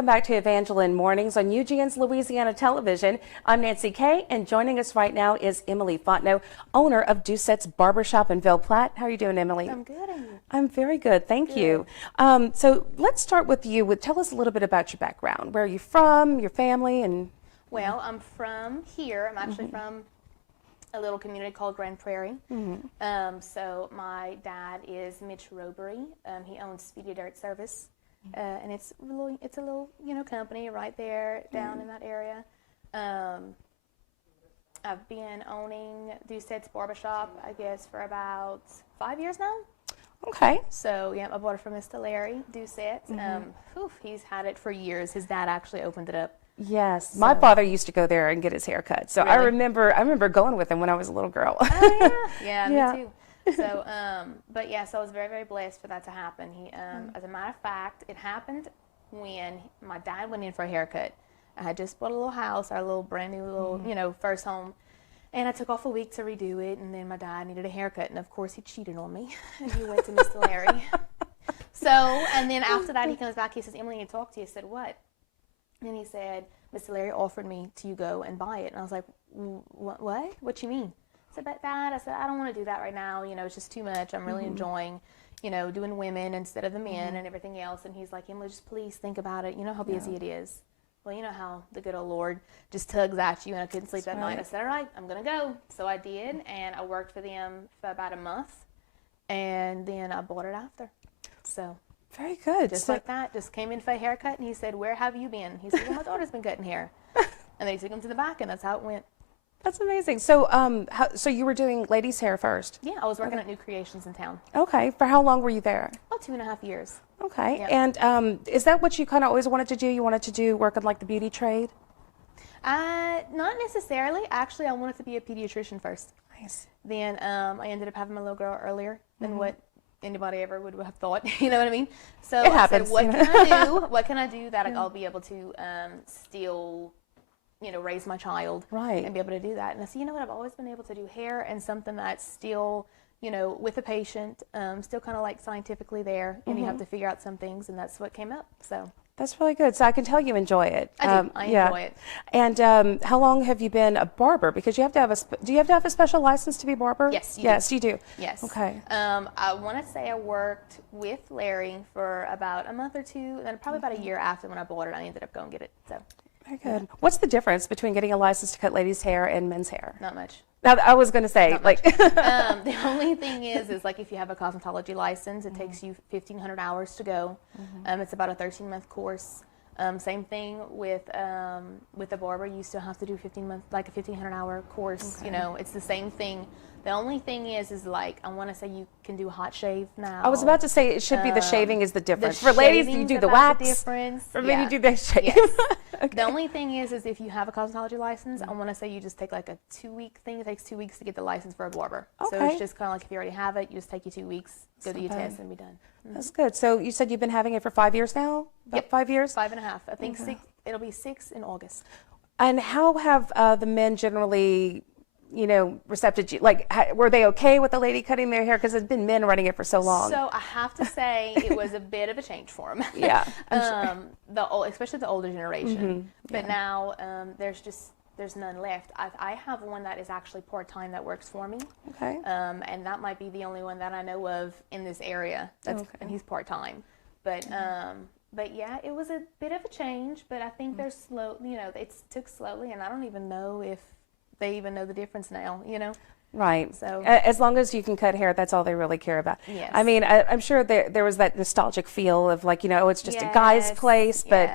welcome back to Evangeline Mornings on UGN's Louisiana Television. I'm Nancy Kay, and joining us right now is Emily Fontenot, owner of Doucets Barber Shop in Ville Platte. How are you doing, Emily? I'm good. And you? I'm very good, thank you. So let's start with you. Tell us a little bit about your background. Where are you from, your family, and... Well, I'm from here. I'm actually from a little community called Grand Prairie. So my dad is Mitch Robery. He owns Speedy Dirt Service. And it's a little, company right there down in that area. I've been owning Doucets Barber Shop, I guess, for about 5 years now. Okay. So, yeah, I bought it from Mr. Larry Doucets. He's had it for years. His dad actually opened it up. Yes, my father used to go there and get his hair cut. So Really? I remember going with him when I was a little girl. Oh, yeah. Yeah, me too. So, but yeah, so I was very, very blessed for that to happen. As a matter of fact, it happened when my dad went in for a haircut. I had just bought a little house, our little brand new little, first home. And I took off a week to redo it, and then my dad needed a haircut, and of course he cheated on me, and he went to Mr. Larry. So, and then after that he comes back, he says, Emily, I need to talk to you. I said, what? And he said, Mr. Larry offered me to go and buy it. And I was like, what? What you mean? I said, but Dad, I said, I don't want to do that right now. It's just too much. I'm really enjoying, doing women instead of the men and everything else. And he's like, Emily, just please think about it. You know how busy it is. Well, you know how the good old Lord just tugs at you, and I couldn't sleep that night. I said, all right, I'm going to go. So I did, and I worked for them for about a month, and then I bought it after. So very good. Just like that, just came in for a haircut, and he said, where have you been? He said, well, my daughter's been cutting hair. And then he took him to the back, and that's how it went. That's amazing. So, so you were doing ladies' hair first? Yeah, I was working at New Creations in town. Okay. For how long were you there? About 2.5 years. Okay. Yep. And is that what you kind of always wanted to do? You wanted to do work in like the beauty trade? Not necessarily. Actually, I wanted to be a pediatrician first. Nice. Then I ended up having my little girl earlier than what anybody ever would have thought. You know what I mean? So it happens. I said, what can I do? What can I do that I'll be able to still, raise my child, right, and be able to do that? And I said, you know what? I've always been able to do hair and something that's still, with a patient, still kind of like scientifically there, and you have to figure out some things, and that's what came up. So that's really good. So I can tell you enjoy it. I do. I enjoy it. And how long have you been a barber? Because you have to have do you have to have a special license to be a barber? Yes, you do. Yes. Okay. I want to say I worked with Larry for about a month or two, and then probably about a year after when I bought it, I ended up going to get it. So. Very good. What's the difference between getting a license to cut ladies' hair and men's hair? Not much. Now, I was going to say, the only thing is like if you have a cosmetology license, it takes you 1,500 hours to go. It's about a 13-month course. Same thing with the barber. You still have to do 1,500-hour course. Okay. It's the same thing. The only thing is like, I want to say you can do a hot shave now. I was about to say it should be the shaving is the difference. For ladies, you do the wax. Difference. For men, you do the shave. Yes. Okay. The only thing is if you have a cosmetology license, I want to say you just take like a 2-week thing. It takes 2 weeks to get the license for a barber. Okay. So it's just kind of like if you already have it, you just take you 2 weeks, go do your test, and be done. That's good. So you said you've been having it for 5 years now? About 5 years? 5.5. I think 6. It'll be 6 in August. And how have the men generally, recepted you? Like, were they okay with the lady cutting their hair? Because it's been men running it for so long. So I have to say it was a bit of a change for them. Yeah, I'm sure. Especially the older generation. But now there's none left. I have one that is actually part-time that works for me. Okay. And that might be the only one that I know of in this area. And he's part-time. But yeah, it was a bit of a change. But I think they're slow. It took slowly, and I don't even know if they even know the difference now. Right. So as long as you can cut hair, that's all they really care about. Yes. I mean, I'm sure there was that nostalgic feel of like, it's just a guy's place. But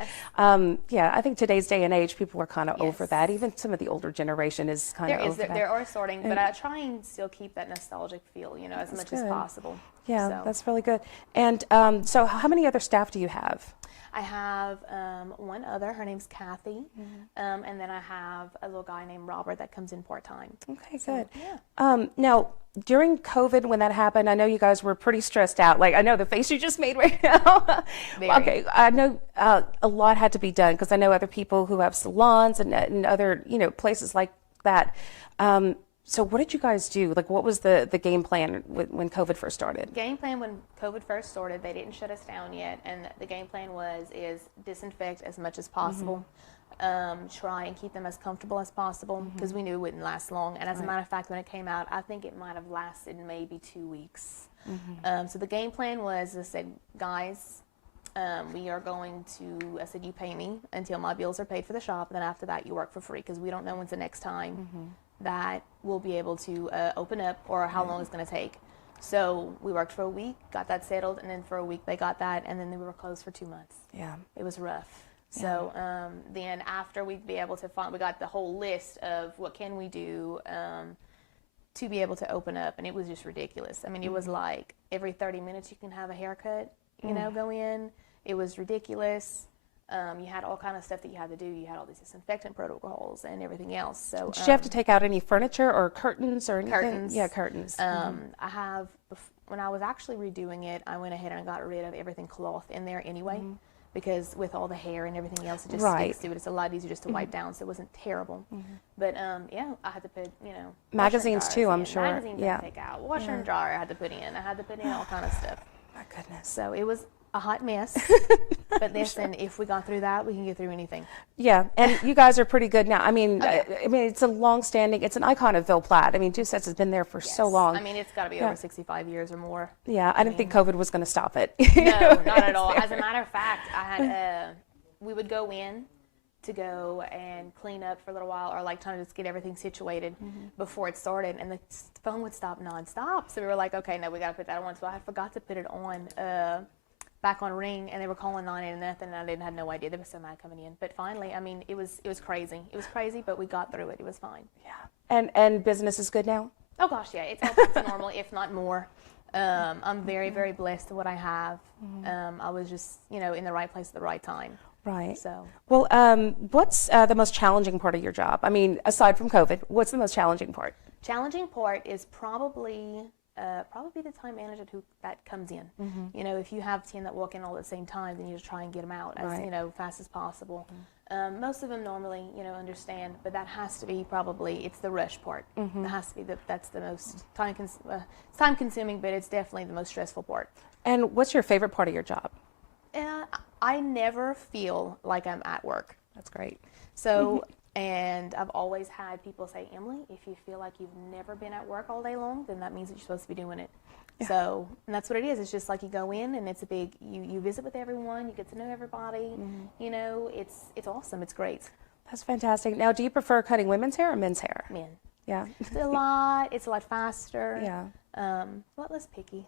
yeah, I think today's day and age, people are kind of over that. Even some of the older generation is kind of over that. There are sorting, but I try and still keep that nostalgic feel, as much as possible. Yeah, that's really good. And so how many other staff do you have? I have one other. Her name's Kathy. And then I have a little guy named Robert that comes in part-time. Okay, good. Yeah. Now, during COVID, when that happened, I know you guys were pretty stressed out. Like, I know the face you just made right now. Okay, I know a lot had to be done because I know other people who have salons and other, places like that. So what did you guys do? Like, what was the game plan when COVID first started? Game plan when COVID first started, they didn't shut us down yet, and the game plan is disinfect as much as possible. Try and keep them as comfortable as possible, because we knew it wouldn't last long. And as a matter of fact, when it came out, I think it might have lasted maybe 2 weeks. So the game plan was, I said, guys, we are going to, I said, you pay me until my bills are paid for the shop, and then after that you work for free, because we don't know when's the next time that we'll be able to open up, or how long it's going to take. So we worked for a week, got that settled, and then for a week they got that, and then we were closed for 2 months. Yeah. It was rough. So then after we'd be able to find, we got the whole list of what can we do to be able to open up, and it was just ridiculous. I mean, it was like every 30 minutes you can have a haircut, you know, go in. It was ridiculous. You had all kind of stuff that you had to do. You had all these disinfectant protocols and everything else. So did you have to take out any furniture or curtains or anything? Curtains. Yeah, curtains. I have, when I was actually redoing it, I went ahead and got rid of everything cloth in there anyway, because with all the hair and everything else, it just sticks to it. It's a lot easier just to wipe down, so it wasn't terrible. But yeah, I had to put, you know, magazines too, I'm sure. Magazines I had to take out. Washer and dryer I had to put in. I had to put in all kind of stuff. My goodness. So it was a hot mess. But listen, if we got through that, we can get through anything. Yeah, and you guys are pretty good now. I mean, it's a long-standing, it's an icon of Ville Platte. I mean, Doucets has been there for so long. I mean, it's got to be over 65 years or more. Yeah, I didn't think COVID was going to stop it. No, not at all. As a matter of fact, I had we would go in to go and clean up for a little while, or like trying to just get everything situated before it started, and the phone would stop nonstop. So we were like, okay, no, we got to put that on. So I forgot to put it on. Back on ring, and they were calling on it and nothing, and I had no idea. They were so mad coming in. But finally, I mean, it was crazy. It was crazy, but we got through it. It was fine. Yeah. And business is good now? Oh gosh, yeah. It's all back to normal, if not more. I'm very, very blessed with what I have. I was just, you know, in the right place at the right time. Right. So. Well, what's the most challenging part of your job? I mean, aside from COVID, what's the most challenging part? Challenging part is probably the time manager that comes in. You know, if you have 10 that walk in all at the same time, then you just try and get them out as you know, fast as possible. Most of them normally, you know, understand, but that has to be probably, it's the rush part. It has to be that's the most time consuming, but it's definitely the most stressful part. And what's your favorite part of your job? I never feel like I'm at work. That's great. So. And I've always had people say, Emily, if you feel like you've never been at work all day long, then that means that you're supposed to be doing it. Yeah. So, and that's what it is. It's just like you go in, and it's a big, you visit with everyone, you get to know everybody. You know, it's awesome. It's great. That's fantastic. Now, do you prefer cutting women's hair or men's hair? Men. Yeah. It's a lot faster. Yeah. A lot less picky.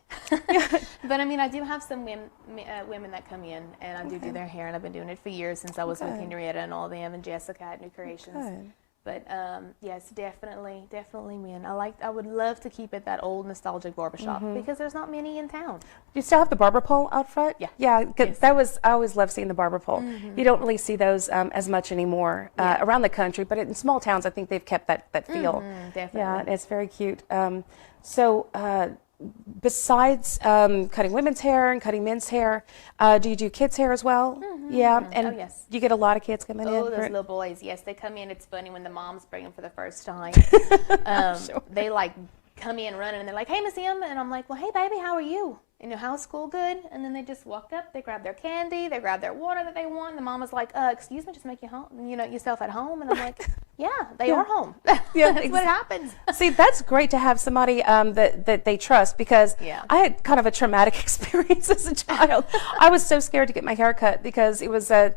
But I mean, I do have some women that come in, and I do their hair, and I've been doing it for years, since I was with Henrietta and all them, and Jessica at New Creations. Good. But yes, definitely men. I would love to keep it that old nostalgic barbershop, because there's not many in town. Do you still have the barber pole out front? Yeah. Yeah, yes. I always love seeing the barber pole. You don't really see those as much anymore around the country, but in small towns, I think they've kept that feel. Definitely. Yeah, it's very cute. So besides cutting women's hair and cutting men's hair, do you do kids' hair as well? Yeah, and yes. you get a lot of kids coming in? Oh, those little boys, yes, they come in. It's funny when the moms bring them for the first time. Sure. They like come in running, and they're like, hey, Miss Em, and I'm like, well, hey, baby, how are you? You know, how's school? Good. And then they just walk up, they grab their candy, they grab their water that they want. The mama's like, excuse me, just make you home, yourself at home. And I'm like, yeah, they are home. Yeah, that's what happens. See, that's great to have somebody that they trust, because I had kind of a traumatic experience as a child. I was so scared to get my hair cut, because it was an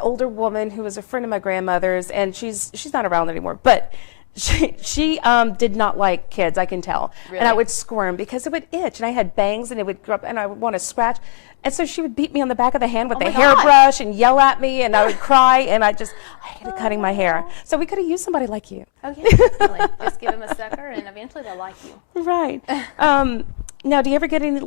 older woman who was a friend of my grandmother's, and she's not around anymore, but she did not like kids, I can tell. Really? And I would squirm because it would itch, and I had bangs, and it would grow up, and I would want to scratch. And so she would beat me on the back of the hand with a hairbrush and yell at me, and I would cry, and I hated cutting my hair. So we could have used somebody like you. Oh, yeah, definitely. Just give them a sucker, and eventually they'll like you. Right. Now, do you ever get any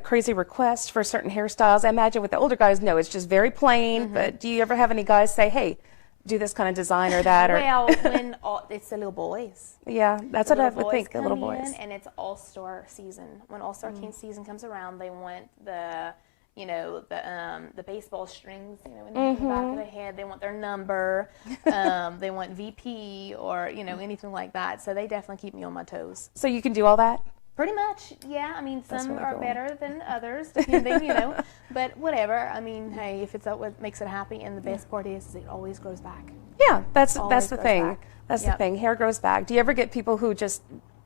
crazy requests for certain hairstyles? I imagine with the older guys, no, it's just very plain. But do you ever have any guys say, hey, do this kind of design or that? Well, when it's the little boys. Yeah, that's what I would think, the little boys. And it's All-Star season. When All-Star season comes around, they want the you know, the baseball strings, you know, in the back of the head. They want their number. They want VP or, you know, anything like that. So they definitely keep me on my toes. So you can do all that? Pretty much, yeah. I mean, some really are cool. better than others, depending, you know. But whatever. I mean, hey, if it's what makes it happy, and the best part is it always grows back. Yeah, that's the thing. Back. That's the thing. Hair grows back. Do you ever get people who just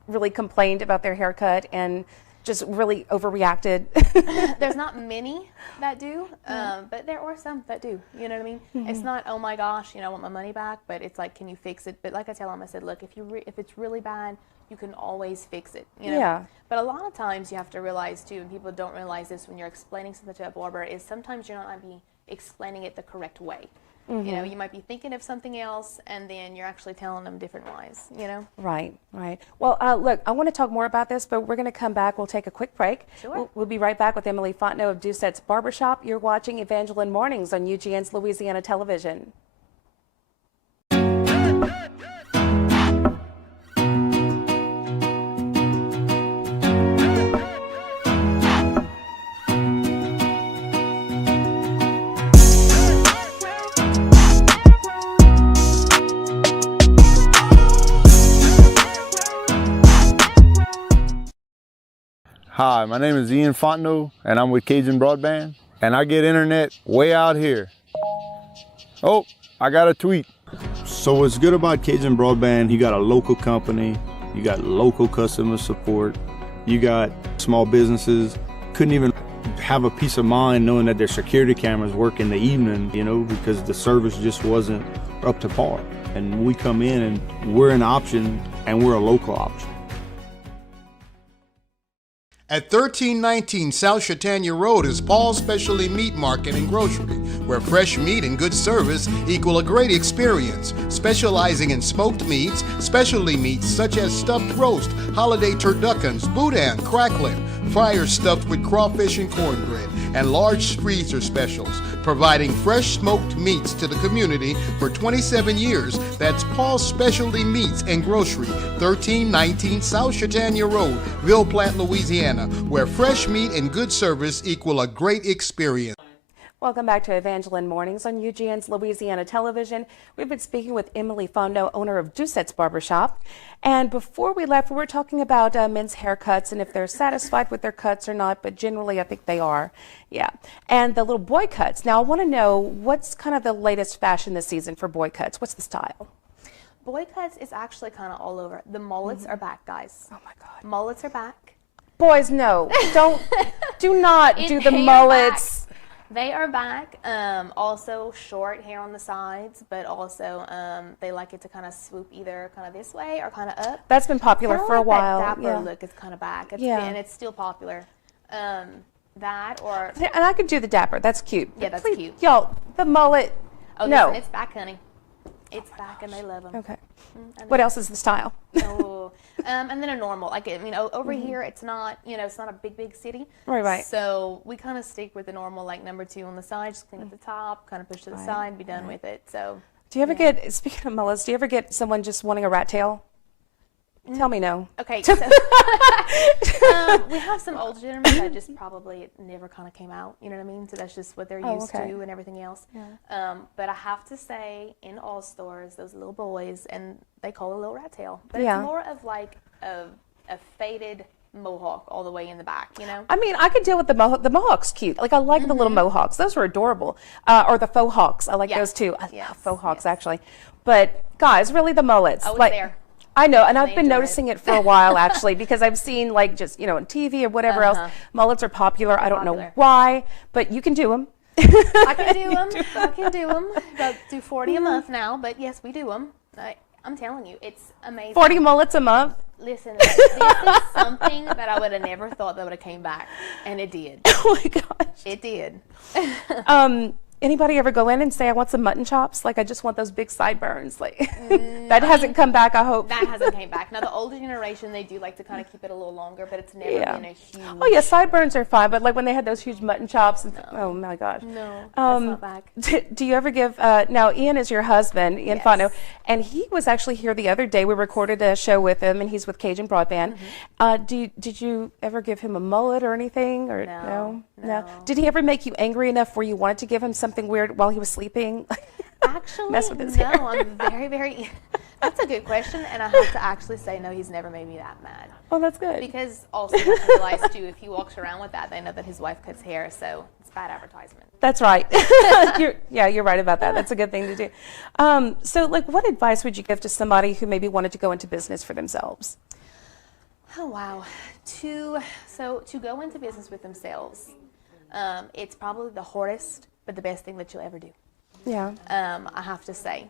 really complained about their haircut and just really overreacted? There's not many that do, but there are some that do. You know what I mean? It's not, oh my gosh, you know, I want my money back, but it's like, can you fix it? But like I tell them, I said, look, if it's really bad, you can always fix it. You know? Yeah. But a lot of times you have to realize too, and people don't realize this when you're explaining something to a barber, is sometimes you're not be explaining it the correct way. You know, you might be thinking of something else, and then you're actually telling them different lies, you know? Right. Well, look, I want to talk more about this, but we're going to come back. We'll take a quick break. Sure. We'll be right back with Emily Fontenot of Doucets Barber Shop. You're watching Evangeline Mornings on UGN's Louisiana Television. Hi, my name is Ian Fontenot, and I'm with Cajun Broadband, and I get internet way out here. Oh, I got a tweet. So what's good about Cajun Broadband, you got a local company, you got local customer support, you got small businesses, couldn't even have a peace of mind knowing that their security cameras work in the evening, you know, because the service just wasn't up to par. And we come in and we're an option, and we're a local option. At 1319 South Chautauqua Road is Paul's Specialty Meat Market and Grocery, where fresh meat and good service equal a great experience. Specializing in smoked meats, specialty meats such as stuffed roast, holiday turduckens, boudin, cracklin, fryers stuffed with crawfish and cornbread, and large freezer specials, providing fresh smoked meats to the community for 27 years. That's Paul's Specialty Meats and Grocery, 1319 South Chautauqua Road, Ville Platte, Louisiana, where fresh meat and good service equal a great experience. Welcome back to Evangeline Mornings on UGN's Louisiana Television. We've been speaking with Emily Fontenot, owner of Doucets Barber Shop. And before we left, we were talking about men's haircuts and if they're satisfied with their cuts or not, but generally I think they are. Yeah. And the little boy cuts. Now I want to know what's kind of the latest fashion this season for boy cuts. What's the style? Boy cuts is actually kind of all over. The mullets are back, guys. Oh my God. Mullets are back. Boys, no. Do not do the mullets. Back. They are back. Also short hair on the sides, but also they like it to kind of swoop either kind of this way or kind of up. That's been popular for a while. That dapper look is kind of back. And it's still popular. That or and I could do the dapper. That's cute. Yeah, that's cute. Y'all, the mullet. Oh, no. Listen, it's back, honey. It's back, and they love them. Okay. What else is the style? Oh, and then a normal, like, I mean, over here, it's not, you know, it's not a big city. Right. So we kind of stick with the normal, like, number 2 on the side, just clean at the top, kind of push to the side, be done with it. So. Do you ever get, speaking of mullets, do you ever get someone just wanting a rat tail? Tell me no. Okay. So, we have some older gentlemen that just probably never kind of came out, you know what I mean? So that's just what they're used to and everything else. Yeah. But I have to say, in all stores, those little boys, and they call it a little rat tail, but it's more of like a faded mohawk all the way in the back, you know? I mean, I could deal with the mohawk. The mohawk's cute. Like, I like the little mohawks. Those were adorable. Or the faux hawks. I like those too. I love faux hawks, actually. But, guys, really the mullets. Oh, it's like, there. I know, and I've been noticing it for a while, actually, because I've seen, like, just, you know, on TV or whatever else, mullets are popular. I don't know why, but you can do them. I can do them. About do 40 a month now, but yes, we do them. I'm telling you, it's amazing. 40 mullets a month? Listen, this is something that I would have never thought that would have came back, and it did. Oh, my gosh. It did. Anybody ever go in and say, I want some mutton chops? Like, I just want those big sideburns. Like, that hasn't come back, I hope. That hasn't came back. Now, the older generation, they do like to kind of keep it a little longer, but it's never been a huge... Oh, yeah, sideburns are fine, but like when they had those huge mutton chops, and oh my gosh. No, that's not back. Do you ever give, now Ian is your husband, Ian Fontenot, and he was actually here the other day. We recorded a show with him, and he's with Cajun Broadband. Did you ever give him a mullet or anything? Or no? Did he ever make you angry enough where you wanted to give him something weird while he was sleeping? Actually, mess with his no, hair. I'm very, very... That's a good question, and I have to actually say, no, he's never made me that mad. Oh, that's good. Because also, you have to realize, too, if he walks around with that, they know that his wife cuts hair, so it's bad advertisement. That's right. You're right about that. That's a good thing to do. So, like, what advice would you give to somebody who maybe wanted to go into business for themselves? Oh, wow. To go into business with themselves, it's probably the hardest, but the best thing that you'll ever do. Yeah. I have to say.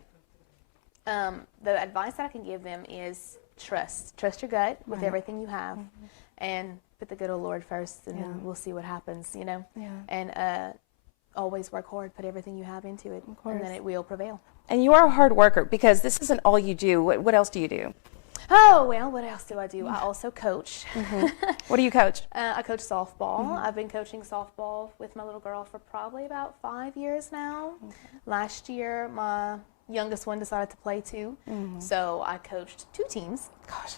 The advice that I can give them is trust your gut with everything you have, and put the good old Lord first, and then we'll see what happens, and always work hard, put everything you have into it, and then it will prevail. And you are a hard worker, because this isn't all you do. What else do you do? Oh, well, what else do I do? I also coach. What do you coach? I coach softball. I've been coaching softball with my little girl for probably about 5 years now. Last year, my youngest one decided to play too, so I coached 2 teams. Gosh,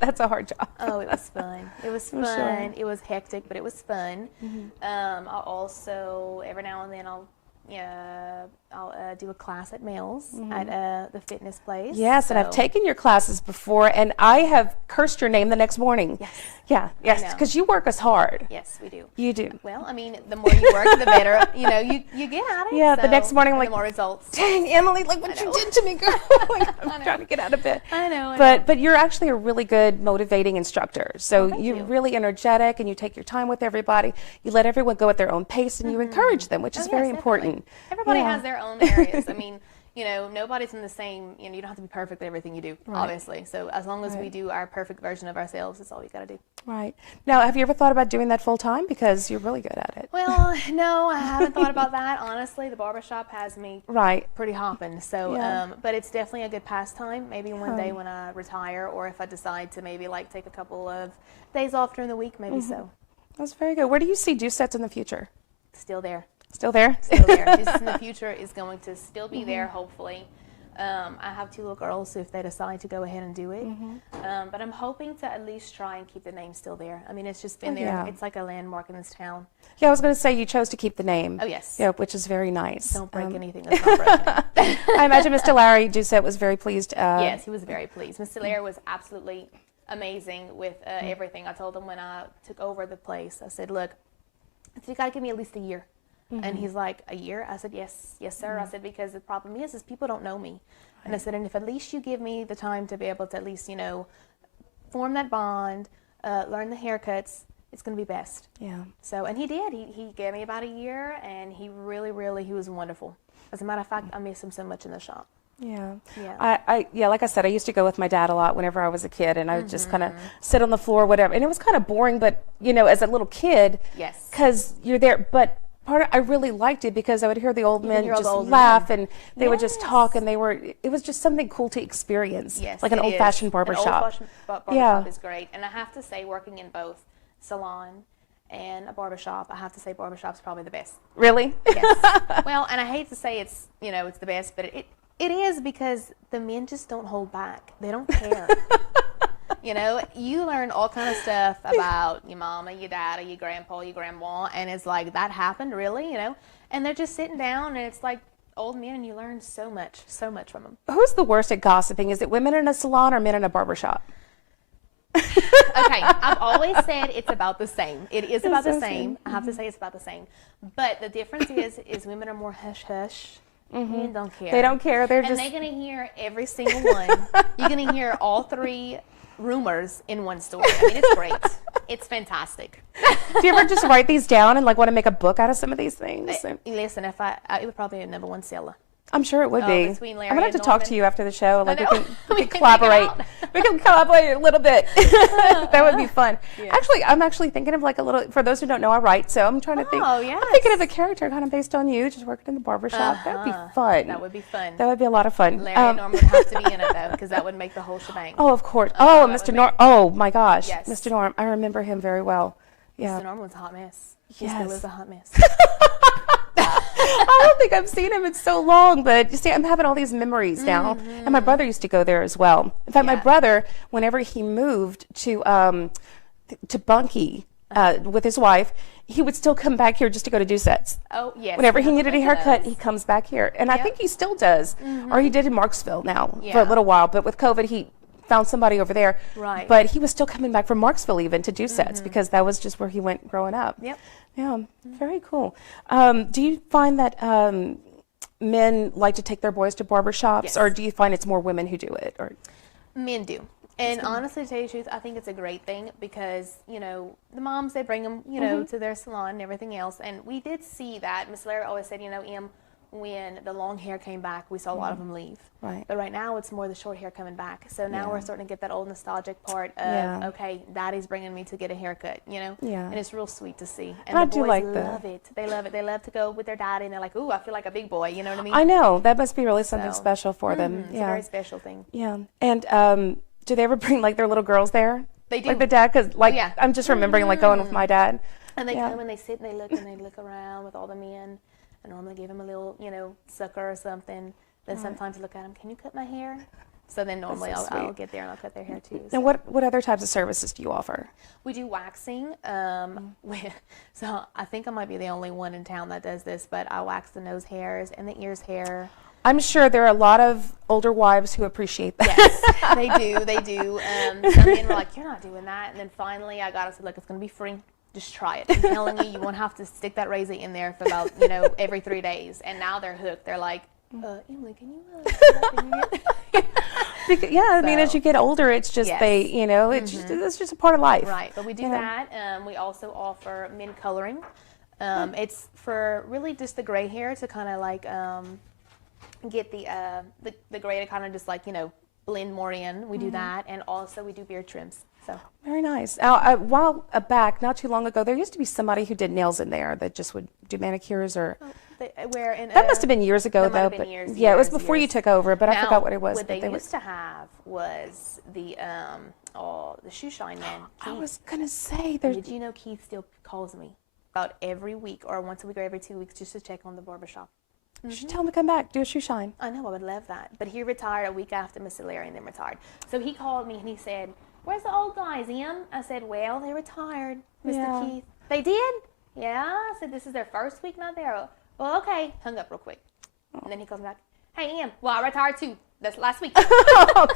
that's a hard job. Oh, it was fun. It was fun. Sure. It was hectic, but it was fun. I also, every now and then, I'll do a class at Mills at the fitness place. Yes, and I've taken your classes before, and I have cursed your name the next morning. Yes. Yes, because you work us hard. Yes, we do. You do. Well, I mean, the more you work, the better, you get at it. Yeah, so the next morning, like, the more results. Dang, Emily, like what you did to me, girl. Like, I'm trying to get out of bed. I know. But you're actually a really good motivating instructor. So you're really energetic, and you take your time with everybody. You let everyone go at their own pace, and you encourage them, which is very important. Everybody has their own areas. I mean, nobody's in the same, you don't have to be perfect at everything you do, obviously. So as long as we do our perfect version of ourselves, that's all you got to do. Right. Now, have you ever thought about doing that full time? Because you're really good at it. Well, no, I haven't thought about that. Honestly, the barbershop has me pretty hopping. So, but it's definitely a good pastime. Maybe one day when I retire, or if I decide to maybe like take a couple of days off during the week, maybe so. That's very good. Where do you see Doucets in the future? Still there. Still there? Still there. Just in the future is going to still be there, hopefully. I have 2 little girls, so if they decide to go ahead and do it. But I'm hoping to at least try and keep the name still there. I mean, it's just been there. Yeah. It's like a landmark in this town. Yeah, I was going to say you chose to keep the name. Oh, yes. Yeah, which is very nice. Don't break anything that's not broken. I imagine Mr. Larry Doucet was very pleased. Yes, he was very pleased. Mr. Larry was absolutely amazing with everything. I told him when I took over the place, I said, look, you got to give me at least a year. And he's like, a year? I said, yes, sir. I said, because the problem is people don't know me. And I said, and if at least you give me the time to be able to at least, form that bond, learn the haircuts, it's going to be best. Yeah. So, and he did. He gave me about a year, and he really, really, he was wonderful. As a matter of fact, I miss him so much in the shop. Yeah. Yeah. Like I said, I used to go with my dad a lot whenever I was a kid, and I would just kind of sit on the floor, whatever. And it was kind of boring, but, as a little kid, yes, because you're there. But I really liked it because I would hear the old men just laugh, and they would just talk, and it was just something cool to experience. Yes, like an old-fashioned barber shop. An old-fashioned barber shop is great. And I have to say, working in both salon and a barber shop, I have to say barber shop's probably the best. Really? Yes. Well, and I hate to say it's the best, but it is, because the men just don't hold back. They don't care. You learn all kind of stuff about your mama, your daddy, your grandpa, your grandma, and it's like, that happened, really, And they're just sitting down, and it's like old men, and you learn so much from them. Who's the worst at gossiping? Is it women in a salon or men in a barber shop? Okay, I've always said it's about the same. It is about the same. I have to say it's about the same. But the difference is women are more hush-hush. Men don't care. They don't care. They're and they're going to hear every single one. You're going to hear all 3 rumors in one story. I mean, it's great. It's fantastic. Do you ever just write these down and want to make a book out of some of these things? Listen, it would probably be a #1 seller. I'm sure it would be. Between Larry I'm gonna have to and talk Norman. to you after the show. Like we can can collaborate. hang We can collaborate a little bit. That would be fun. Yeah. Actually, I'm actually thinking of like a little. For those who don't know, I write, so I'm trying to think. Oh, yes. I'm thinking of a character kind of based on you, just working in the barbershop. That would be fun. That would be fun. That would be a lot of fun. Larry and Norman would have to be in it though, because that would make the whole shebang. Oh, of course. that Mr. would Norm. make- Oh my gosh, Yes. Mr. Norm. I remember him very well. Yeah. Mr. Norman was a hot mess. He Yes. still is a hot mess. I don't think I've seen him in so long, but you see, I'm having all these memories now. And my brother used to go there as well. In fact, my Yeah. brother, whenever he moved to Bunkie with his wife, he would still come back here just to go to Doucets. Oh, yes. Whenever he that's needed a what haircut, does. he comes back here. And I Yep. think he still does. Or he did in Marksville now for a Yeah. little while. But with COVID, he found somebody over there. Right. But he was still coming back from Marksville even to Doucets because that was just where he went growing up. Yep. Yeah, very cool. Do you find that men like to take their boys to barbershops, Yes. or do you find it's more women who do it? Or Men do. And honestly, to tell you the truth, I think it's a great thing because, the moms, they bring them, to their salon and everything else. And we did see that. Miss Larry always said, Em, when the long hair came back, we saw a lot of them leave. Right. But right now, it's more the short hair coming back. So now we're starting to get that old nostalgic part of, Yeah. okay, Daddy's bringing me to get a haircut, Yeah. And it's real sweet to see. And I the do boys like that. love it. They love it. They love to go with their daddy, and they're like, ooh, I feel like a big boy. You know what I mean? I know that must be really something So, special for them. It's a very special thing. Yeah. And do they ever bring like their little girls there? They do. Like the dad, because like yeah. I'm just remembering like going with my dad. And they Yeah. come and they sit and they look around with all the men. I normally give them a little, sucker or something. Then sometimes I look at them, can you cut my hair? So then normally so I'll sweet. get there and I'll cut their hair too. And what other types of services do you offer? We do waxing. So I think I might be the only one in town that does this, but I wax the nose hairs and the ears hair. I'm sure there are a lot of older wives who appreciate that. Yes, they do. Some men were like, you're not doing that. And then finally I got to say, look, it's going to be free. Just try it. I'm telling you, you won't have to stick that razor in there for about, every 3 days. And now they're hooked. They're like, Emily, can you Because, yeah, I mean, as So- you get older, it's just Yes. it's just a part of life. Right, but we do Yeah. that. We also offer men coloring. It's for really just the gray hair to kind of like get the gray to kind of just like, blend more in. We do that. And also we do beard trims. So Very nice. Now, a while back, not too long ago, there used to be somebody who did nails in there that just would do manicures or. That must have been years ago, that might though. have been But years, yeah, it was years, before you years. took over. But I Now, forgot what it was. What but they were- used to have was the shoe shine man. I Keith. was gonna say And there's. did you know Keith still calls me about every week or once a week or every 2 weeks just to check on the barbershop? You should tell him to come back, do a shoe shine. I know, I would love that. But he retired a week after Miss Larry and then retired. So he called me and he said, where's the old guys, Em? I said, well, they retired, Mr. Yeah. Keith. They did? Yeah. I said, this is their first week not there. Well, okay. Hung up real quick. And then he calls me back, hey, Em, well, I retired too. That's last week. Oh, God.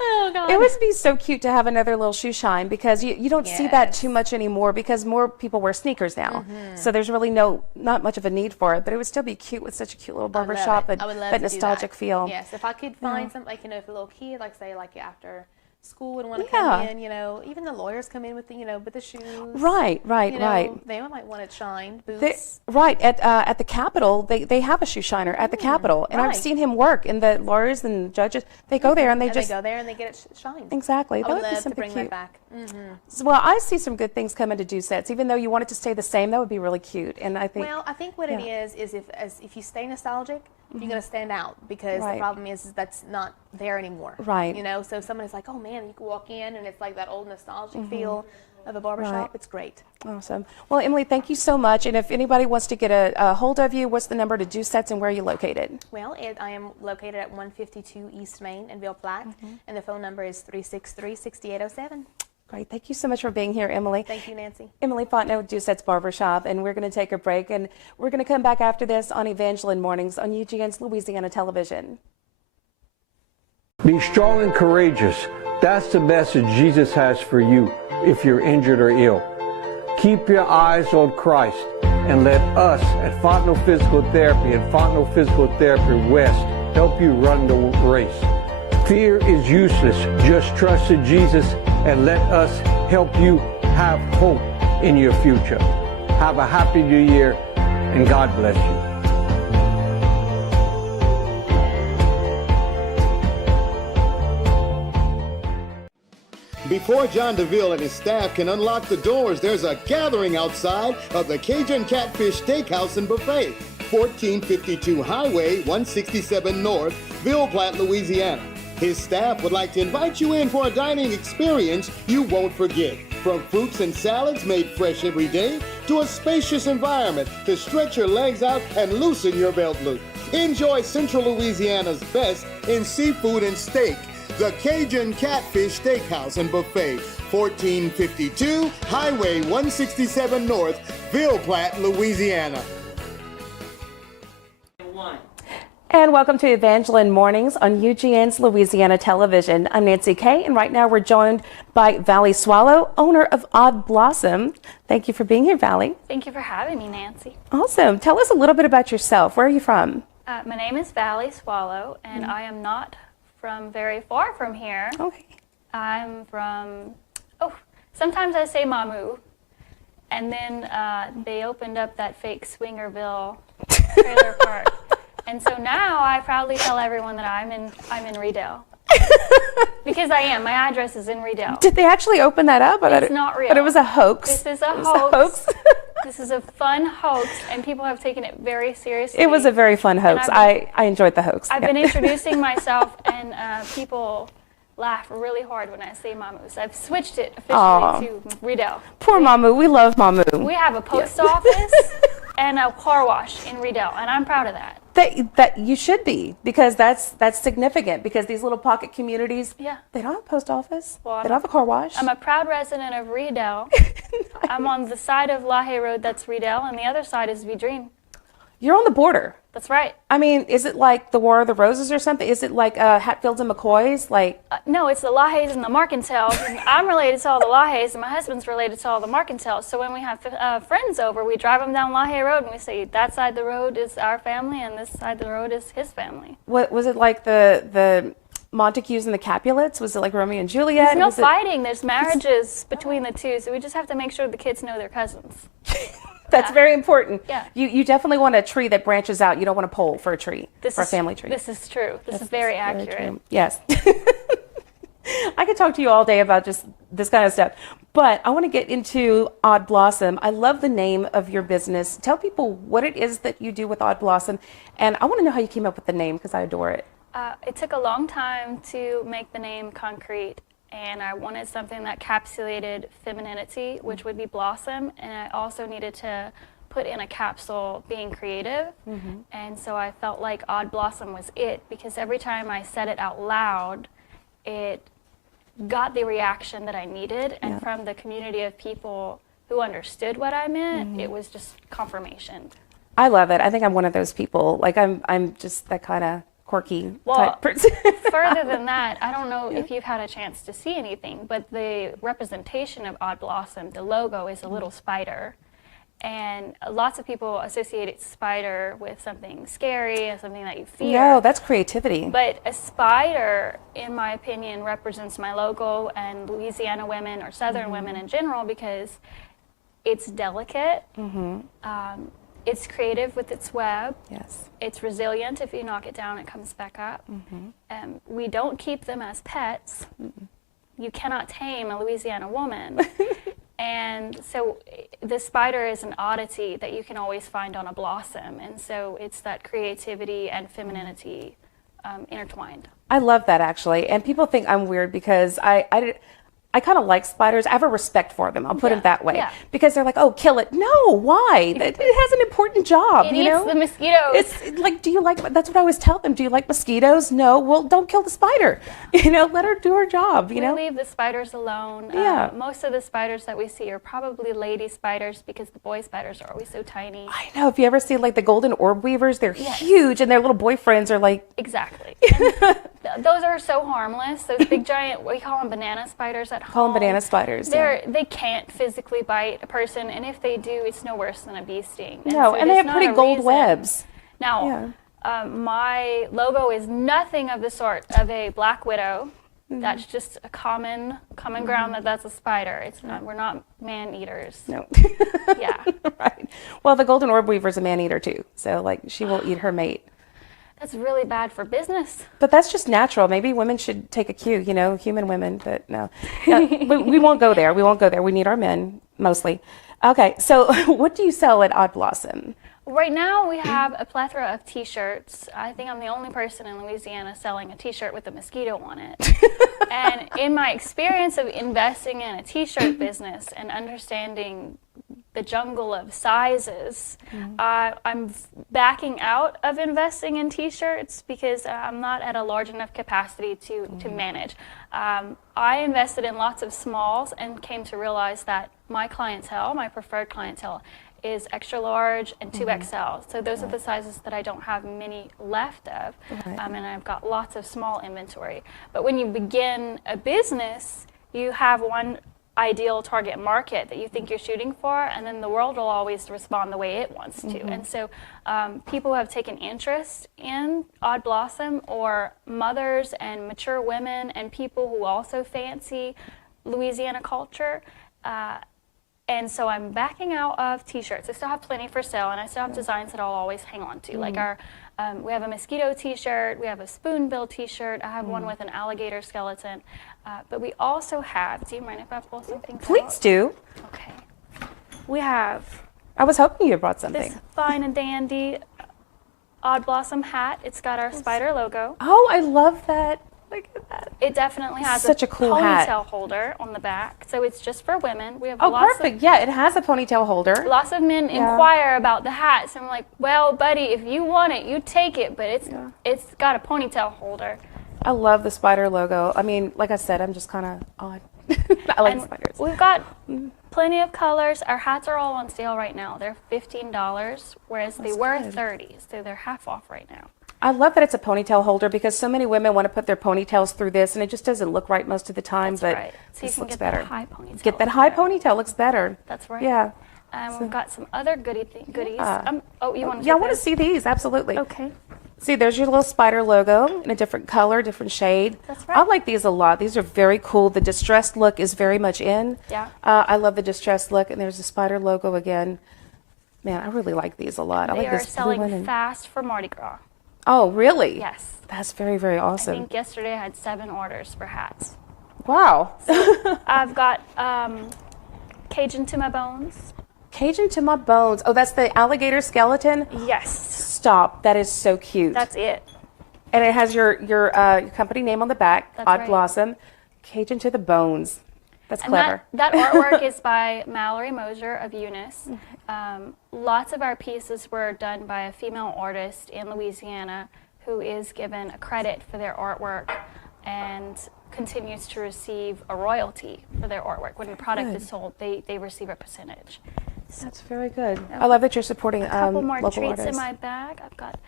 Oh, God. It would be so cute to have another little shoe shine because you don't see that Yes. too much anymore because more people wear sneakers now. So there's really not much of a need for it, but it would still be cute with such a cute little barber shop and I would love that to do nostalgic that. feel. Yes, if I could find some, like, if a little kid, like, say, like, after school would want to Yeah. come in, even the lawyers come in with the, with the shoes. Right. They might want it shined, boots. Right at the Capitol, they have a shoe shiner at the Capitol, and I've right. seen him work. And the lawyers and judges, they go there and they and just they go there and they get it shined. exactly. I That would would be love to something bring cute. that back. Well, I see some good things coming to Doucets. Even though you want it to stay the same, that would be really cute. And I think Well, I think what it is if you stay nostalgic, you're going to stand out because Right. the problem is that's not there anymore. Right. So if somebody's like, oh man, you can walk in and it's like that old nostalgic feel of a barbershop, Right. it's great. awesome. Well, Emily, thank you so much. And if anybody wants to get a hold of you, what's the number to Doucets and where are you located? Well, I am located at 152 East Main in Ville Platte, and the phone number is 363-6807. Great. Thank you so much for being here, Emily. Thank you, Nancy. Emily Fontenot, Doucets Barber Shop, and we're going to take a break, and we're going to come back after this on Evangeline Mornings on UGN's Louisiana Television. Be strong and courageous. That's the message Jesus has for you if you're injured or ill. Keep your eyes on Christ and let us at Fontenot Physical Therapy and Fontenot Physical Therapy West help you run the race. Fear is useless. Just trust in Jesus and let us help you have hope in your future. Have a happy new year and God bless you. Before John DeVille and his staff can unlock the doors, there's a gathering outside of the Cajun Catfish Steakhouse and Buffet, 1452 Highway 167 North, Ville Platte, Louisiana. His staff would like to invite you in for a dining experience you won't forget. From fruits and salads made fresh every day to a spacious environment to stretch your legs out and loosen your belt loop. Enjoy Central Louisiana's best in seafood and steak. The Cajun Catfish Steakhouse and Buffet, 1452 Highway 167 North, Ville Platte, Louisiana. And welcome to Evangeline Mornings on UGN's Louisiana Television. I'm Nancy Kay, and right now we're joined by Valli Soileau, owner of Odd Blossom. Thank you for being here, Valli. Thank you for having me, Nancy. Awesome. Tell us a little bit about yourself. Where are you from? My name is Valli Soileau, and I am not from very far from here. Okay. I'm from, sometimes I say Mamu, and then they opened up that fake Swingerville trailer park. And so now I proudly tell everyone that I'm in Redale. Because I am. My address is in Redale. Did they actually open that up? It's not real. But it was a hoax. This is a hoax. This is a fun hoax, and people have taken it very seriously. It was a very fun hoax. I enjoyed the hoax. I've been introducing myself, and people laugh really hard when I say Mamus. I've switched it officially to Redale. Poor Mamu. We love Mamu. We have a post office and a car wash in Redale, and I'm proud of that. That you should be, because that's significant, because these little pocket communities, they don't have a post office, they don't have a car wash. I'm a proud resident of Redale. I'm on the side of Lahaye Road, that's Redale, and the other side is Vidrine. You're on the border. That's right. I mean, is it like the War of the Roses or something? Is it like Hatfields and McCoys? No, it's the Lahayes and the Markentels. And I'm related to all the Lahayes, and my husband's related to all the Markentels. So when we have friends over, we drive them down Lahaye Road, and we say, that side of the road is our family, and this side of the road is his family. What was it like the Montagues and the Capulets? Was it like Romeo and Juliet? There's no fighting. There's marriages between the two, so we just have to make sure the kids know they're cousins. That's very important. Yeah. You definitely want a tree that branches out. You don't want a pole for a tree, for a family tree. This is true. This is very accurate. Very yes. I could talk to you all day about just this kind of stuff, but I want to get into Odd Blossom. I love the name of your business. Tell people what it is that you do with Odd Blossom, and I want to know how you came up with the name, because I adore it. It took a long time to make the name concrete. And I wanted something that encapsulated femininity, which would be blossom, and I also needed to put in a capsule being creative. And so I felt like Odd Blossom was it, because every time I said it out loud, it got the reaction that I needed, and from the community of people who understood what I meant, it was just confirmation. I love it. I think I'm one of those people. Like I'm just that kind of quirky type person. Further than that, I don't know if you've had a chance to see anything, but the representation of Odd Blossom, the logo is a little spider. And lots of people associate spider with something scary and something that you fear. No, that's creativity. But a spider, in my opinion, represents my logo and Louisiana women or Southern women in general, because it's delicate. It's creative with its web. Yes. It's resilient. If you knock it down, it comes back up. We don't keep them as pets. You cannot tame a Louisiana woman. And so the spider is an oddity that you can always find on a blossom. And so it's that creativity and femininity intertwined. I love that, actually. And people think I'm weird because I kind of like spiders. I have a respect for them. I'll put it that way. Because they're like, oh, kill it. No, why? It has an important job, it you know? eats the mosquitoes. It's like, do you like, that's what I always tell them. Do you like mosquitoes? No. Well, don't kill the spider. You know, let her do her job, you know? We leave the spiders alone. Most of the spiders that we see are probably lady spiders, because the boy spiders are always so tiny. I know. If you ever see like the golden orb weavers, they're huge, and their little boyfriends are like... Exactly. Those are so harmless. Those big giant, we call them banana spiders at home. Call them banana spiders. They can't physically bite a person, and if they do, it's no worse than a bee sting. No, and they have pretty gold webs. Now, my logo is nothing of the sort of a black widow. That's just a common ground that's a spider. It's not. We're not man eaters. No. Yeah. Right. Well, the golden orb weaver is a man eater too. So like she will eat her mate. That's really bad for business. But that's just natural. Maybe women should take a cue, you know, human women, but no. We won't go there. We won't go there. We need our men, mostly. Okay, so what do you sell at Odd Blossom? Right now we have a plethora of t-shirts. I think I'm the only person in Louisiana selling a t-shirt with a mosquito on it. And in my experience of investing in a t-shirt business and understanding the jungle of sizes, I'm backing out of investing in t-shirts because I'm not at a large enough capacity to manage. I invested in lots of smalls and came to realize that my clientele, my preferred clientele, is extra large and 2XL. So those are the sizes that I don't have many left of. And I've got lots of small inventory. But when you begin a business, you have one ideal target market that you think you're shooting for, and then the world will always respond the way it wants to. And so people who have taken interest in Odd Blossom, or mothers and mature women and people who also fancy Louisiana culture, and so I'm backing out of t-shirts. I still have plenty for sale, and I still have designs that I'll always hang on to. Like we have a mosquito t-shirt, we have a spoonbill t-shirt, I have one with an alligator skeleton. But we also have, do you mind if I pull something out? Please do. Okay. We have I was hoping you brought something. this fine and dandy Odd Blossom hat. It's got our spider logo. Oh, I love that. Look at that. It definitely has Such a cool hat. ponytail holder on the back, so it's just for women. We have Oh, lots perfect. Yeah, it has a ponytail holder. Lots of men inquire about the hats. I'm like, well, buddy, if you want it, you take it, but it's got a ponytail holder. I love the spider logo. I mean, like I said, I'm just kind of odd. I like spiders. We've got plenty of colors. Our hats are all on sale right now. They're $15, whereas they were $30, so they're half off right now. I love that it's a ponytail holder because so many women want to put their ponytails through this, and it just doesn't look right most of the time. That's but right. So this you can looks get better. that high ponytail. Get that high ponytail. Looks better. That's right. Yeah. We've got some other goodies. Oh, you want to? Yeah, I want to see these. Absolutely. Okay. See, there's your little spider logo in a different color, different shade. That's right. I like these a lot. These are very cool. The distressed look is very much in. Yeah. I love the distressed look, and there's the spider logo again. Man, I really like these a lot. I They like are this blue one selling and- fast for Mardi Gras. Oh, really? Yes. That's very, very I awesome. think yesterday I had 7 orders for hats. Wow. I've got Cajun to my bones. Cajun to my bones. Oh, that's the alligator skeleton? Yes. Stop. That is so cute. That's it. And it has your company name on the back, That's Odd right. Blossom. Cajun to the bones. That's And clever. that artwork is by Mallory Mosier of Eunice. Lots of our pieces were done by a female artist in Louisiana who is given a credit for their artwork and continues to receive a royalty for their artwork. When the product is sold, they receive a percentage. That's very good. I love that you're supporting A couple more local treats artists. in my bag. I've got,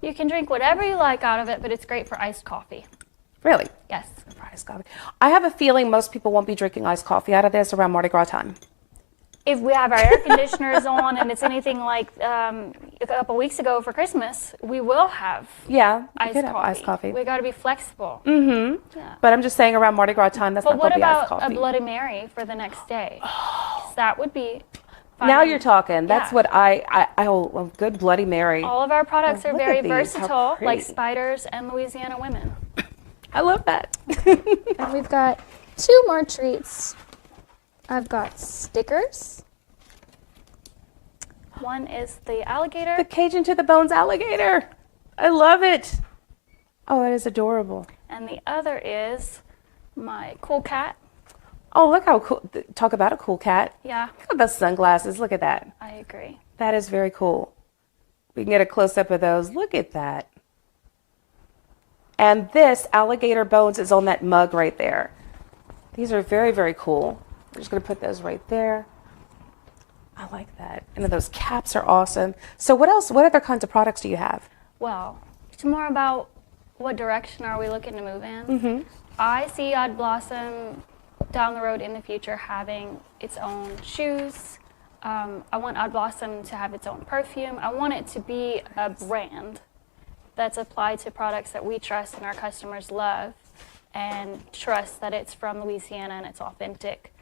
you can drink whatever you like out of it, but it's great for iced coffee. Really? Yes. Iced coffee. I have a feeling most people won't be drinking iced coffee out of this around Mardi Gras time. If we have our air conditioners on and it's anything like a couple weeks ago for Christmas, we will have iced coffee. We got to be flexible. Mm-hmm. Yeah. But I'm just saying around Mardi Gras time, that's But not what going to be iced about a coffee. Bloody Mary for the next day? That would be fine. Now you're talking. That's Yeah. what I a good Bloody Mary. All of our products are look very at these. How versatile, like pretty. spiders and Louisiana women. I love that. And we've got 2 more treats. I've got stickers. One is the alligator. The Cajun to the bones alligator. I love it. Oh, that is adorable. And the other is my cool cat. Oh, look how cool. Talk about a cool cat. Yeah, Look at those sunglasses. Look at that. I agree. That is very cool. We can get a close-up of those. Look at that. And this alligator bones is on that mug right there. These are very, very cool. I'm just going to put those right there. I like that. And those caps are awesome. So what else? What other kinds of products do you have? Well, it's more about what direction are we looking to move in. Mm-hmm. I see Odd Blossom down the road in the future having its own shoes. I want Odd Blossom to have its own perfume. I want it to be a brand that's applied to products that we trust and our customers love and trust that it's from Louisiana and it's authentic.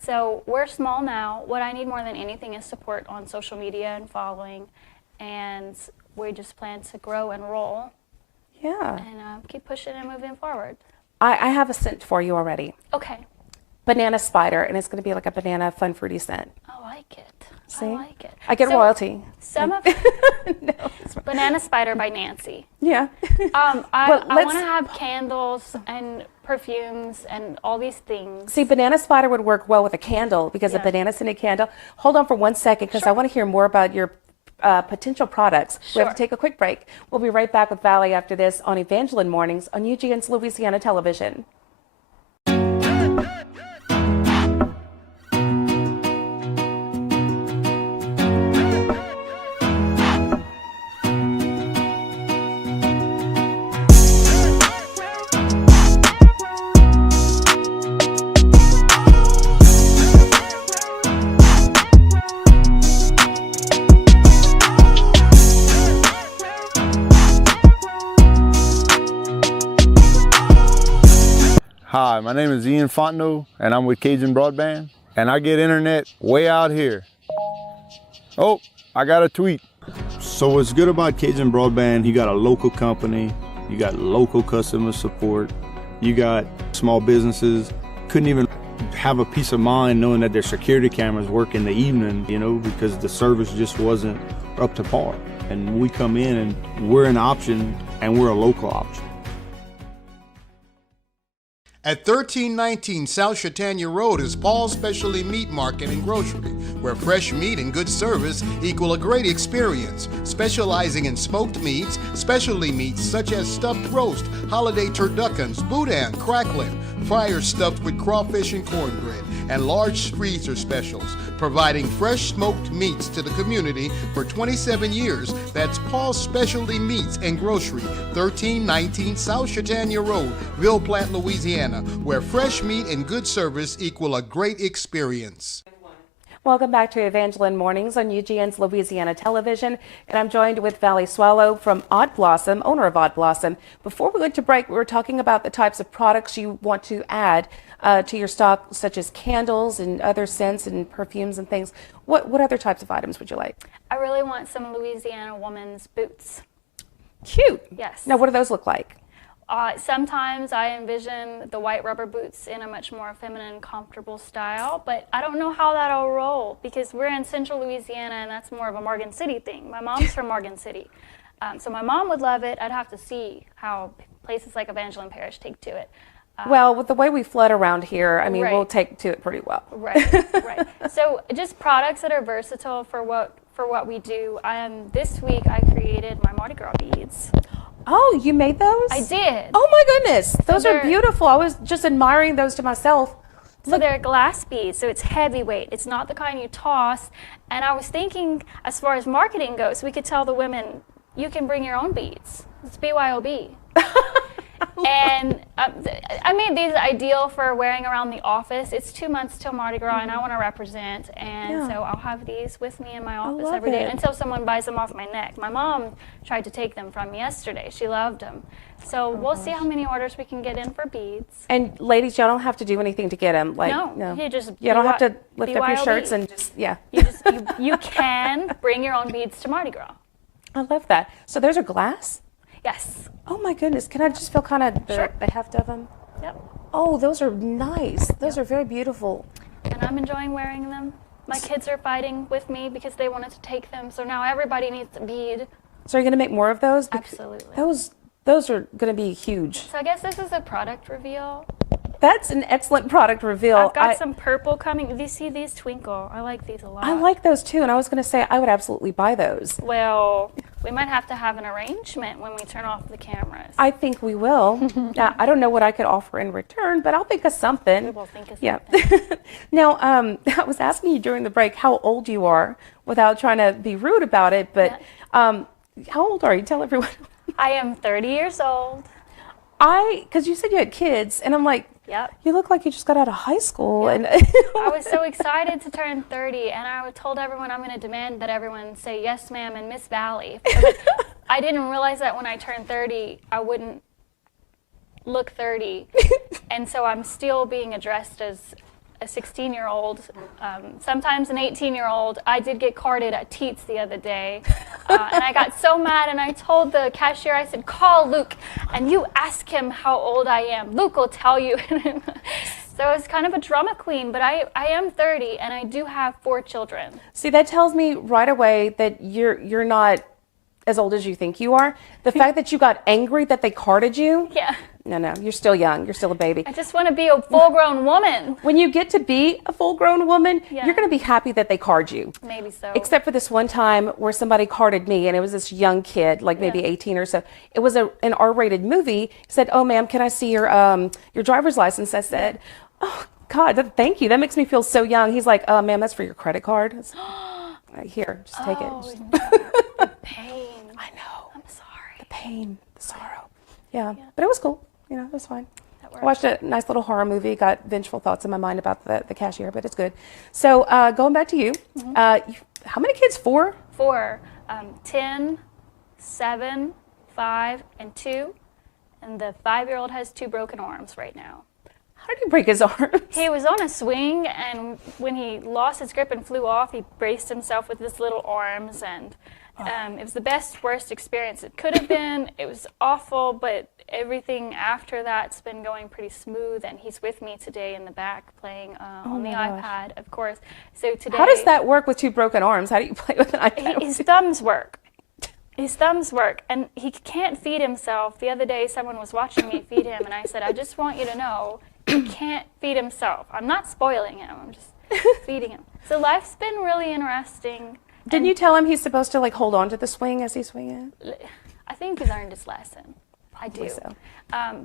So we're small now. What I need more than anything is support on social media and following, and we just plan to grow and roll Yeah. And keep pushing and moving forward. I have a scent for you already. Okay. Banana spider, and it's going to be like a banana fun fruity scent. I like it. See? I like it. I get royalty. Some of No. Banana Spider by Nancy. Yeah. I want to have candles and perfumes and all these things. See, banana spider would work well with a candle because a banana scented candle. Hold on for 1 second because I want to hear more about your potential products. We have to take a quick break. We'll be right back with Valli after this on Evangeline Mornings on UGN's Louisiana Television. Hi, my name is Fontenot, and I'm with Cajun Broadband, and I get internet way out here. Oh, I got a tweet. So what's good about Cajun Broadband, you got a local company, you got local customer support, you got small businesses, couldn't even have a peace of mind knowing that their security cameras work in the evening, you know, because the service just wasn't up to par. And we come in and we're an option, and we're a local option. At 1319 South Chautauqua Road is Paul's Specialty Meat Market and Grocery, where fresh meat and good service equal a great experience. Specializing in smoked meats, specialty meats such as stuffed roast, holiday turduckens, boudin, cracklin, fryers stuffed with crawfish and cornbread, and large freezer specials, providing fresh smoked meats to the community for 27 years. That's Paul's Specialty Meats and Grocery, 1319 South Chautauqua Road, Ville Platte, Louisiana, where fresh meat and good service equal a great experience. Welcome back to Evangeline Mornings on UGN's Louisiana Television, and I'm joined with Valli Soileau from Odd Blossom, owner of Odd Blossom. Before we went to break, we were talking about the types of products you want to add to your stock, such as candles and other scents and perfumes and things. What other types of items would you like? I really want some Louisiana woman's boots. Cute. Yes. Now, what do those look like? Sometimes I envision the white rubber boots in a much more feminine, comfortable style, but I don't know how that'll roll because we're in central Louisiana and that's more of a Morgan City thing. My mom's from Morgan City, so my mom would love it. I'd have to see how places like Evangeline Parish take to it. Well, with the way we flood around here, I mean, Right. we'll take to it pretty well. Right, right. So just products that are versatile for what we do. This week I created my Mardi Gras beads. Oh, you made those? I did. Oh my goodness, those are they're- beautiful. I was just admiring those to myself. So they're glass beads, so it's heavyweight. It's not the kind you toss. And I was thinking, as far as marketing goes, we could tell the women, you can bring your own beads. It's BYOB. And I made these ideal for wearing around the office. It's 2 months till Mardi Gras, and I want to represent. And so I'll have these with me in my office every day until someone buys them off my neck. My mom tried to take them from me yesterday. She loved them. So we'll see how many orders we can get in for beads. And ladies, y'all don't have to do anything to get them. Like, No. You just don't have to lift up your BYOB. shirts and just, You can bring your own beads to Mardi Gras. I love that. So those are glass? Yes. Oh my goodness, can I just feel kind of the heft of them? Yep. Oh, those are nice. Those are very beautiful. And I'm enjoying wearing them. My kids are fighting with me because they wanted to take them, so now everybody needs a bead. So are you going to make more of those? Absolutely. Those are going to be huge. So I guess this is a product reveal. That's an excellent product reveal. I've got some purple coming. Do you see these twinkle? I like these a lot. I like those too, and I was going to say I would absolutely buy those. Well, we might have to have an arrangement when we turn off the cameras. I think we will. Now, I don't know what I could offer in return, but I'll think of something. We will think of Yeah. something. Now, I was asking you during the break how old you are without trying to be rude about it, but how old are you? Tell everyone. I am 30 years old. Because you said you had kids, and I'm like, Yep. you look like you just got out of high school. Yep. And I was so excited to turn 30, and I told everyone I'm going to demand that everyone say yes, ma'am, and Miss Valli. But I didn't realize that when I turned 30, I wouldn't look 30, and so I'm still being addressed as a 16-year-old, sometimes an 18-year-old. I did get carded at Teats the other day, and I got so mad, and I told the cashier, I said, call Luke, and you ask him how old I am. Luke will tell you. So it's kind of a drama queen, but I am 30, and I do have 4 children. See, that tells me right away that you're not as old as you think you are. The fact that you got angry that they carded you. Yeah. No, you're still young. You're still a baby. I just want to be a full-grown woman. When you get to be a full-grown woman, Yeah. you're going to be happy that they card you. Maybe so. Except for this one time where somebody carded me, and it was this young kid, like maybe 18 or so. It was an R-rated movie. He said, "Oh, ma'am, can I see your driver's license?" I said, "Oh, God, thank you. That makes me feel so young." He's like, "Ma'am, that's for your credit card." Here, just take it. Oh, the pain. I know. I'm sorry. The pain, the sorrow. Yeah, but it was cool. You know, it was fine. That I watched a nice little horror movie. Got vengeful thoughts in my mind about the cashier, but it's good. So going back to you, how many kids? 4? 4, 10, 7, 5, and 2. And the 5-year-old has 2 broken arms right now. How did he break his arms? He was on a swing, and when he lost his grip and flew off, he braced himself with his little arms, and it was the best, worst experience it could have been. It was awful, but everything after that's been going pretty smooth, and he's with me today in the back playing on the iPad, of course. So today, how does that work with 2 broken arms? How do you play with an iPad? His thumbs work. His thumbs work, and he can't feed himself. The other day, someone was watching me feed him, and I said, I just want you to know, he can't feed himself. I'm not spoiling him. I'm just feeding him. So life's been really interesting. Didn't you tell him he's supposed to like hold on to the swing as he's swinging? I think he learned his lesson. I do. So.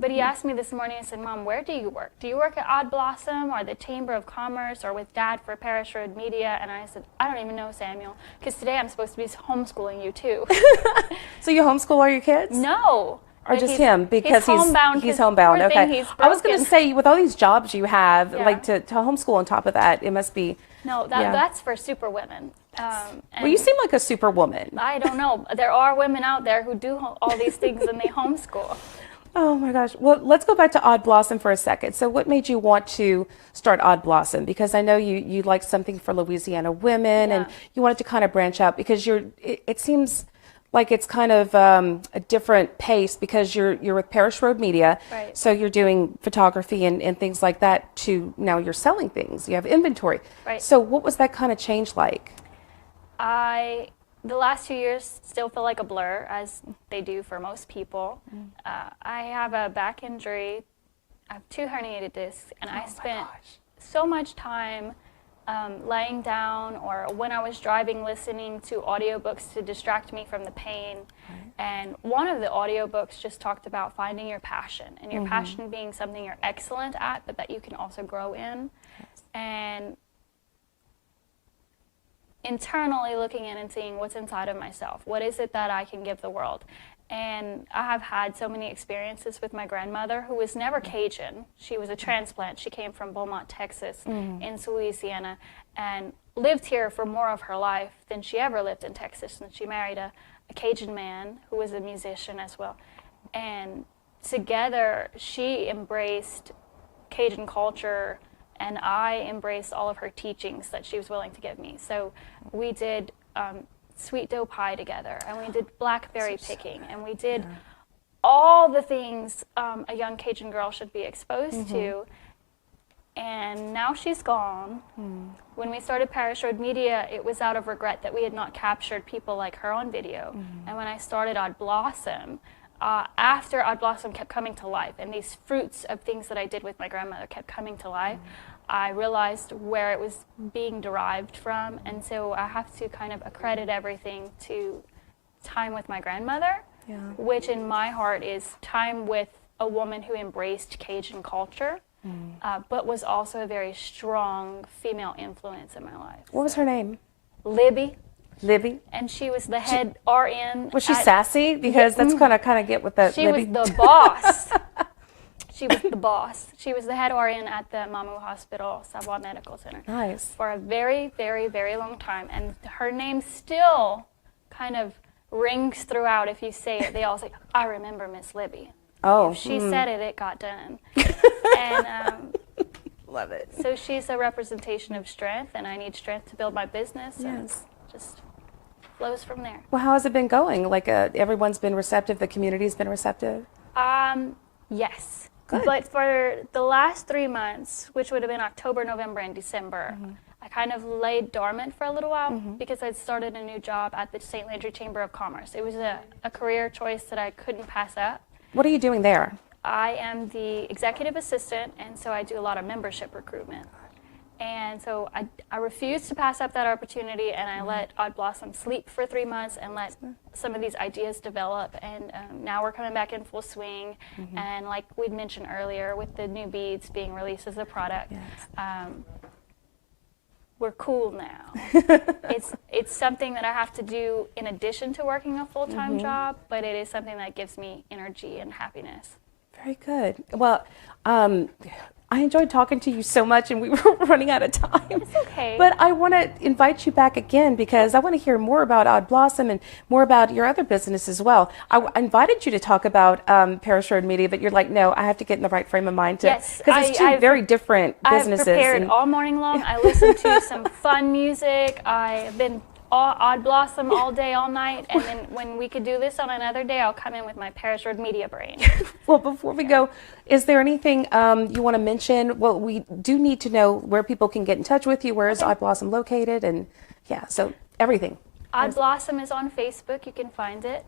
But he asked me this morning, I said, Mom, where do you work? Do you work at Odd Blossom or the Chamber of Commerce or with Dad for Parish Road Media? And I said, I don't even know, Samuel, because today I'm supposed to be homeschooling you too. So you homeschool all your kids? No. Or just him, because he's homebound. He's homebound. Okay. I was going to broken. say, with all these jobs you have, like to homeschool on top of that, it must be. No, that's for super women. Well, you seem like a super woman. I don't know. There are women out there who do all these things and they homeschool. Oh my gosh. Well, let's go back to Odd Blossom for a second. So what made you want to start Odd Blossom? Because I know you like something for Louisiana women, and you wanted to kind of branch out, because it seems like it's kind of a different pace, because you're with Parish Road Media. Right. So you're doing photography and things like that, to now you're selling things. You have inventory. Right. So what was that kind of change like? The last 2 years still feel like a blur, as they do for most people. I have a back injury. I have 2 herniated discs, and I spent so much time laying down, or when I was driving, listening to audiobooks to distract me from the pain. And one of the audiobooks just talked about finding your passion, and your passion being something you're excellent at, but that you can also grow in. And internally looking in and seeing what's inside of myself. What is it that I can give the world? And I have had so many experiences with my grandmother, who was never Cajun. She was a transplant. She came from Beaumont, Texas, in Louisiana, and lived here for more of her life than she ever lived in Texas. And she married a Cajun man who was a musician as well. And together, she embraced Cajun culture, and I embraced all of her teachings that she was willing to give me. So we did sweet dough pie together, and we did blackberry picking, and we did all the things a young Cajun girl should be exposed to. And now she's gone. When we started Parish Road Media, it was out of regret that we had not captured people like her on video. And when I started Odd Blossom, after Odd Blossom kept coming to life, and these fruits of things that I did with my grandmother kept coming to life, I realized where it was being derived from, and so I have to kind of accredit everything to time with my grandmother, which in my heart is time with a woman who embraced Cajun culture, but was also a very strong female influence in my life. What was her name? Libby. Libby? And she was the head RN. Was she sassy? Because that's kind of get with the She Libby. was the boss. She was the boss. She was the head RN at the Mamu Hospital, Savoie Medical Center. Nice. For a very, very, very long time. And her name still kind of rings throughout. If you say it, they all say, I remember Miss Libby. Oh. If she said it, it got done. And Love it. So she's a representation of strength, and I need strength to build my business. Yes. And just flows from there. Well, how has it been going? Like, everyone's been receptive. The community's been receptive. Yes. Good. But for the last 3 months, which would have been October, November, and December, I kind of laid dormant for a little while because I'd started a new job at the St. Landry Chamber of Commerce. It was a career choice that I couldn't pass up. What are you doing there? I am the executive assistant, and so I do a lot of membership recruitment. And so I refused to pass up that opportunity, and I let Odd Blossom sleep for 3 months and let some of these ideas develop. And now we're coming back in full swing. And like we'd mentioned earlier, with the new beads being released as a product, we're cool now. It's something that I have to do in addition to working a full-time job, but it is something that gives me energy and happiness. Very good. Well, I enjoyed talking to you so much, and we were running out of time. It's okay. But I want to invite you back again because I want to hear more about Odd Blossom and more about your other business as well. I invited you to talk about Parish Road Media, but you're like, no, I have to get in the right frame of mind to, because it's two very different businesses. I've prepared all morning long. I listened to some fun music. I've been Odd Blossom all day, all night, and then when we could do this on another day, I'll come in with my Parish Road Media brain. Well, before we go, is there anything you want to mention? Well, we do need to know where people can get in touch with you. Where is Odd Blossom located? And yeah, so everything. Odd Blossom is on Facebook. You can find it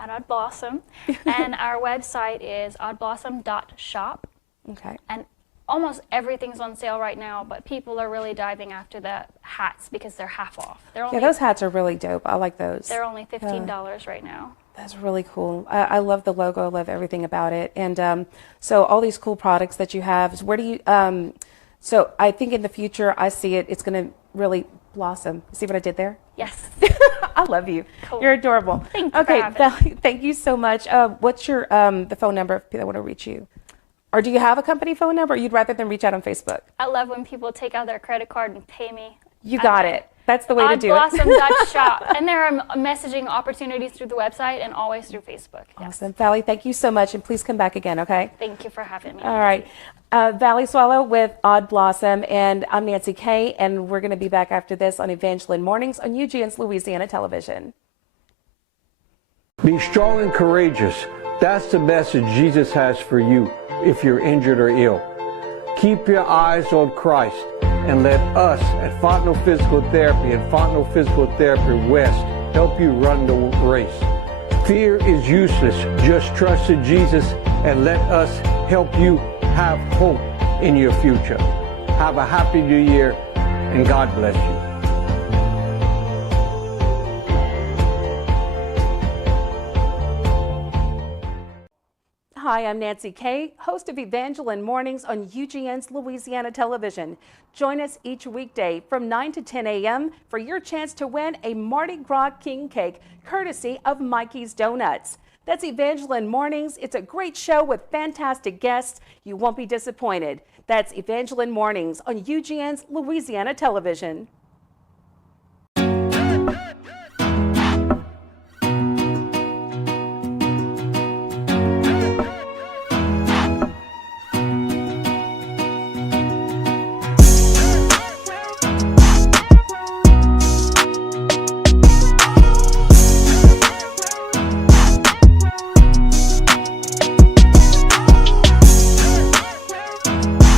at Odd Blossom. And our website is oddblossom.shop. Okay. And almost everything's on sale right now, but people are really diving after the hats because they're half off. They're only, yeah, those hats are really dope. I like those. They're only $15 right now. That's really cool. I love the logo. I love everything about it. And so all these cool products that you have, where do you, so I think in the future, I see it's going to really blossom. See what I did there? Yes. I love you. Cool. You're adorable. Thank you. Okay, Valli, thank you so much. What's your the phone number if people want to reach you? Or do you have a company phone number, or you'd rather than reach out on Facebook? I love when people take out their credit card and pay me. You got it. That's the way to do it. Oddblossom.shop. And there are messaging opportunities through the website and always through Facebook. Awesome. Valli, thank you so much, and please come back again, okay? Thank you for having me. All right. Valli Soileau with Odd Blossom, and I'm Nancy Kay, and we're going to be back after this on Evangeline Mornings on UGN's Louisiana Television. Be strong and courageous. That's the message Jesus has for you if you're injured or ill. Keep your eyes on Christ and let us at Fontenot Physical Therapy and Fontenot Physical Therapy West help you run the race. Fear is useless. Just trust in Jesus and let us help you have hope in your future. Have a happy new year and God bless you. Hi, I'm Nancy Kay, host of Evangeline Mornings on UGN's Louisiana Television. Join us each weekday from 9 to 10 a.m. for your chance to win a Mardi Gras King Cake, courtesy of Mikey's Donuts. That's Evangeline Mornings. It's a great show with fantastic guests. You won't be disappointed. That's Evangeline Mornings on UGN's Louisiana Television.